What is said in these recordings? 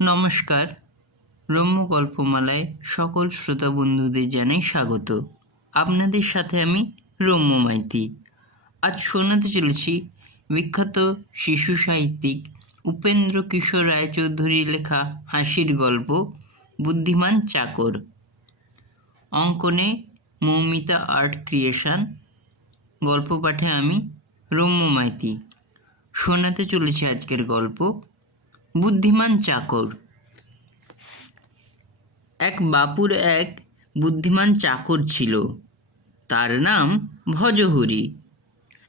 নমস্কার। রম্য গল্পমালায় সকল শ্রোতা বন্ধুদের জানাই স্বাগত। আপনাদের সাথে আমি রম্য মাইতি। আজ শোনাতে চলেছি বিখ্যাত শিশু সাহিত্যিক উপেন্দ্র কিশোর রায়চৌধুরীর লেখা হাসির গল্প বুদ্ধিমান চাকর। অঙ্কনে মৌমিতা আর্ট ক্রিয়েশন। গল্প পাঠে আমি রম্য মাইতি। শোনাতে চলেছি আজকের গল্প বুদ্ধিমান চাকর। এক বাপুর এক বুদ্ধিমান চাকর ছিল, তার নাম ভজহরি।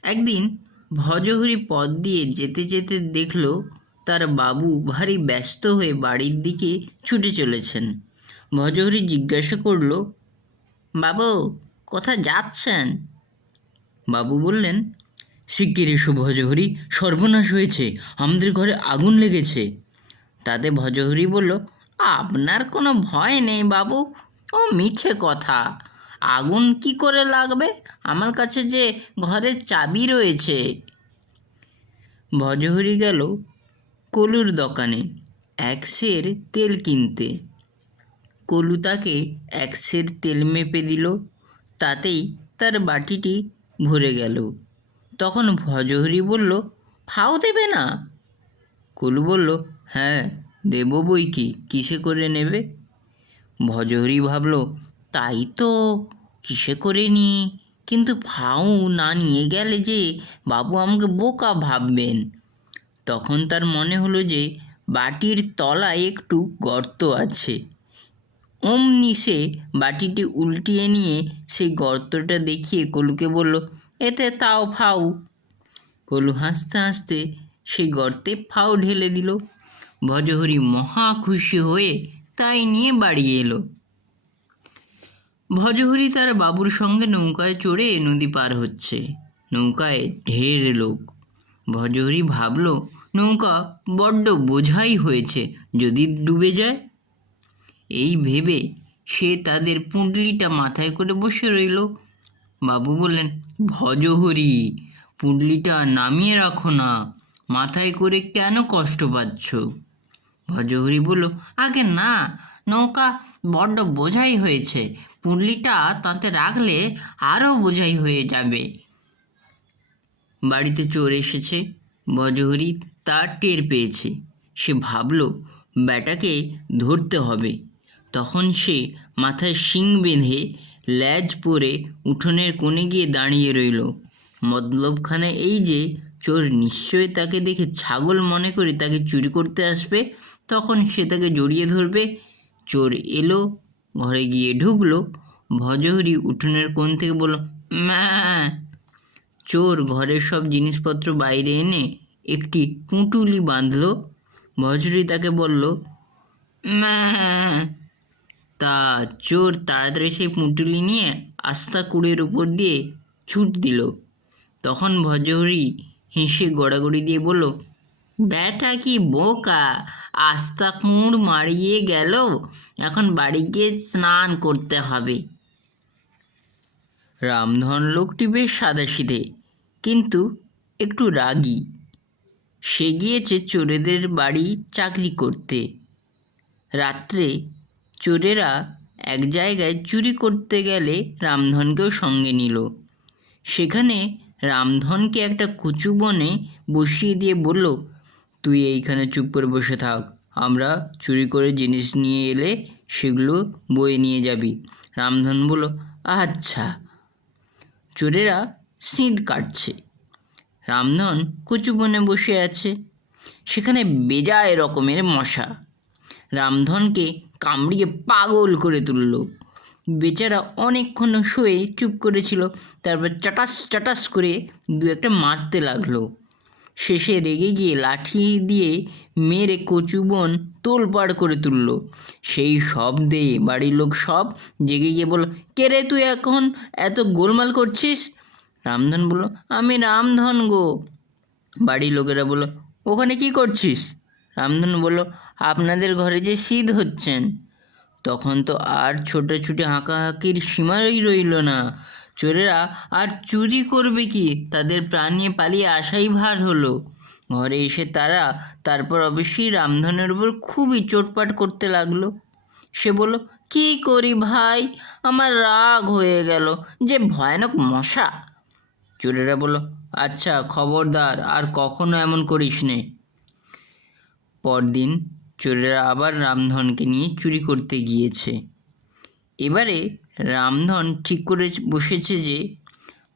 একদিন ভজহরি পথ দিয়ে যেতে যেতে দেখল তার বাবু ভারী ব্যস্ত হয়ে বাড়ির দিকে ছুটে চলেছেন। ভজহরি জিজ্ঞাসা করল, বাবু কোথায় যাচ্ছেন? বাবু বললেন, শিগগির এসো ভজহরি, সর্বনাশ হয়েছে, আমাদের ঘরে আগুন লেগেছে। তাতে ভজহরি বলল, আপনার কোনো ভয় নেই বাবু, ও মিছে কথা, আগুন কি করে লাগবে? আমার কাছে যে ঘরের চাবি রয়েছে। ভজহরি গেল কলুর দোকানে এক সের তেল কিনতে। কলু তাকে এক সের তেল মেপে দিল, তাতেই তার বাটিটি ভরে গেল। তখন ভজহরি বলল, ফাও দেবে না? কলু বলল, হ্যাঁ দেব বই কি, কিসে করে নেবে? ভজহরি ভাবল, তাই তো, কিসে করে নি, কিন্তু ফাও না নিয়ে গেলে যে বাবু আমাকে বোকা ভাববেন। তখন তার মনে হলো যে বাটির তলায় একটু গর্ত আছে। অমনি সে বাটিটি উল্টিয়ে নিয়ে সেই গর্তটা দেখিয়ে কলুকে বলল, এতে তাও ফাও। কলু হাসতে হাসতে সেই গর্তে ফাও ঢেলে দিল। ভজহরি মহা খুশি হয়ে তাই নিয়ে বাড়ি এলো। ভজহরি তার বাবুর সঙ্গে নৌকায় চড়ে নদী পার হচ্ছে। নৌকায় ঢের লোক। ভজহরি ভাবল, নৌকা বড্ড বোঝাই হয়েছে, যদি ডুবে যায়। এই ভেবে সে তাদের পুঁটলিটা মাথায় করে বসে রইল। বাবু বললেন, ভজহরি, পুঁটলিটা নামিয়ে রাখো না, মাথায় করে কেন কষ্ট পাচ্ছ? ভজহরি বলল, আগে না, নৌকা বড্ড বোঝাই হয়েছে, পুঁটলিটা তাতে রাখলে আরও বোঝাই হয়ে যাবে। বাড়িতে চোর এসেছে। ভজহরি তা টের পেয়েছে। সে ভাবল ব্যাটাকে ধরতে হবে। তখন সে মাথায় শিং বেঁধে ল্যাজ পরে উঠোনের কোণে গিয়ে দাঁড়িয়ে রইল। মতলবখানে এই যে চোর নিশ্চয় তাকে দেখে ছাগল মনে করে তাকে চুরি করতে আসবে, তখন সে তাকে জড়িয়ে ধরবে। চোর এলো, ঘরে গিয়ে ঢুকলো। ভজহরি উঠোনের কোণ থেকে বলল, ম্যা। চোর ঘরের সব জিনিসপত্র বাইরে এনে একটি পুঁটুলি বাঁধল। ভজহরি তাকে বলল, ম্যা। তা চোর তাড়াতাড়ি সেই পুঁটুলি নিয়ে আস্তা কুড়ের উপর দিয়ে ছুট দিল। তখন ভজহরি হেসে গড়াগড়ি দিয়ে বলল, ব্যাটা কি বোকা, আস্তা কুঁড় মারিয়ে গেল, এখন বাড়ি গিয়ে স্নান করতে হবে। রামধন লোকটি বেশ সাদাসিধে, কিন্তু একটু রাগী। সে গিয়েছে চোরেদের বাড়ি চাকরি করতে। রাত্রে চোরেরা এক জায়গায় চুরি করতে গেলে রামধনকেও সঙ্গে নিল। সেখানে রামধনকে একটা কচু বনে বসিয়ে দিয়ে বলল, তুই এইখানে চুপ করে বসে থাক, আমরা চুরি করে জিনিস নিয়ে এলে সেগুলো বয়ে নিয়ে যাবি। রামধন বলল, আচ্ছা। চোরেরা সিঁধ কাটছে। রামধন কচু বনে বসে আছে। সেখানে বেজায় রকমের মশা। রামধনকে কামড়িয়ে পাগল করে তুলল। বেচারা অনেকক্ষণ শুয়ে চুপ করেছিল, তারপর চটাস চটাস করে দু একটা মারতে লাগলো। শেষে রেগে গিয়ে লাঠি দিয়ে মেরে কচুবন তোলপাড় করে তুলল। সেই শব্দে বাড়ির লোক সব জেগে গিয়ে বলল, কে রে তুই এখন এত গোলমাল করছিস? রামধন বলল, আমি রামধন গো। বাড়ির লোকেরা বলল, ওখানে কি করছিস? রামধন বলল, আপনাদের ঘরে যে সিঁধ হচ্ছেন। তখন তো আর ছোটাছুটি হাঁকাহাঁকির সীমাই রইল না। চোরেরা আর চুরি করবে কি, তাদের প্রাণ নিয়ে পালিয়ে আসাই ভার হলো। ঘরে এসে তারা তারপর অবশ্যই রামধনের উপর খুবই চোটপাট করতে লাগলো। সে বলল, কী করি ভাই, আমার রাগ হয়ে গেল, যে ভয়ানক মশা। চোরেরা বলল, আচ্ছা খবরদার, আর কখনো এমন করিস নে। পরদিন চোরেরা আবার রামধনকে নিয়ে চুরি করতে গিয়েছে। এবারে রামধন ঠিক করে বসেছে যে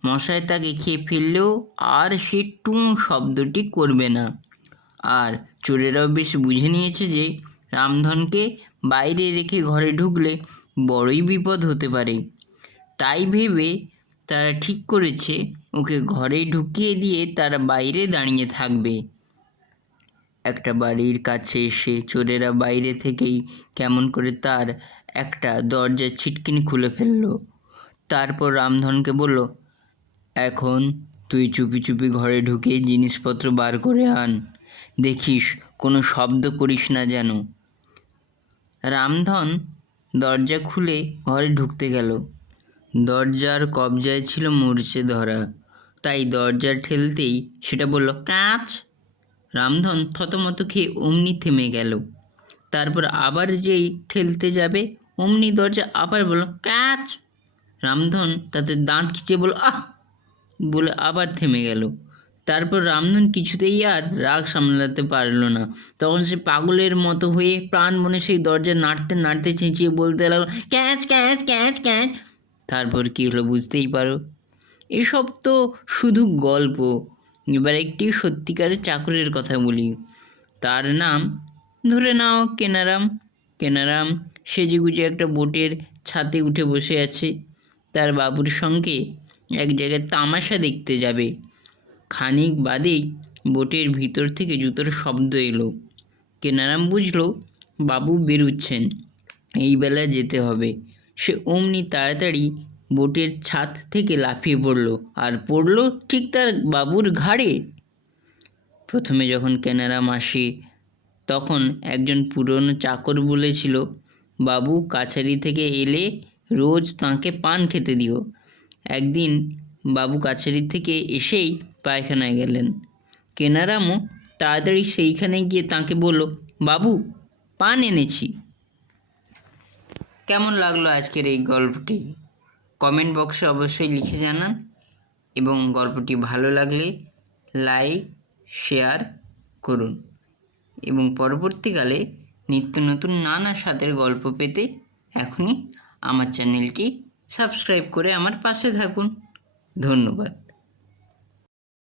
মশায় তাকে খেয়ে ফেললেও আর সে টুঁ শব্দটি করবে না। আর চোরেরাও বেশ বুঝে নিয়েছে যে রামধনকে বাইরে রেখে ঘরে ঢুকলে বড়ই বিপদ হতে পারে। তাই ভেবে তারা ঠিক করেছে ওকে ঘরে ঢুকিয়ে দিয়ে তারা বাইরে দাঁড়িয়ে থাকবে। একটা বাড়ির কাছে এসে চোরেরা বাইরে থেকেই কেমন করে তার একটা দরজার ছিটকিনি খুলে ফেলল। তারপর রামধনকে বলল, এখন তুই চুপি চুপি ঘরে ঢুকে জিনিসপত্র বার করে আন, দেখিস কোনো শব্দ করিস না যেন। রামধন দরজা খুলে ঘরে ঢুকতে গেল। দরজার কবজায় ছিল মরচে ধরা, তাই দরজা ঠেলতেই সেটা বলল, কাঁচ। রামধন থতমত খেয়ে অমনি থেমে গেল। তারপর আবার যেই ঠেলতে যাবে অমনি দরজা আবার বলল, কাঁচ। রামধন তাতে দাঁত খিচে বলল, আহ, বলে আবার থেমে গেল। তারপর রামধন কিছুতেই আর রাগ সামলাতে পারল না। তখন সে পাগলের মতো হয়ে প্রাণপণে সেই দরজা নাড়তে নাড়তে চেঁচিয়ে বলতে লাগলো, ক্যাঁচ ক্যাঁচ ক্যাঁচ ক্যাঁচ। তারপর কী হলো বুঝতেই পারো। এসব তো শুধু গল্প। এবার একটি সত্যিকারের চাকরের কথা বলি। তার নাম ধরে নাও কেনারাম। কেনারাম সেজেগুজে একটা বোটের ছাদে উঠে বসে আছে। তার বাবুর সঙ্গে এক জায়গায় তামাশা দেখতে যাবে। খানিক বাদেই বোটের ভিতর থেকে জুতোর শব্দ এলো। কেনারাম বুঝলো বাবু বেরুচ্ছেন, এই বেলা যেতে হবে। সে অমনি তাড়াতাড়ি বোটের ছাদ থেকে লাফিয়ে পড়ল, আর পড়ল ঠিক তার বাবুর ঘাড়ে। প্রথমে যখন কেনারাম আসে তখন একজন পুরনো চাকর বলেছিল, বাবু কাছারি থেকে এলে রোজ তাঁকে পান খেতে দিও। একদিন বাবু কাছারি থেকে এসেই পায়খানায় গেলেন। কেনারামও তাড়াতাড়ি সেইখানে গিয়ে তাঁকে বলল, বাবু পান এনেছি। কেমন লাগলো আজকের এই গল্পটি? কমেন্ট বক্সে অবশ্যই লিখে জানান, এবং গল্পটি ভালো লাগলে লাইক শেয়ার করুন, এবং পরবর্তীকালে নিত্য নতুন নানা স্বাদের গল্প পেতে এখনই আমার চ্যানেলটি সাবস্ক্রাইব করে আমার পাশে থাকুন। ধন্যবাদ।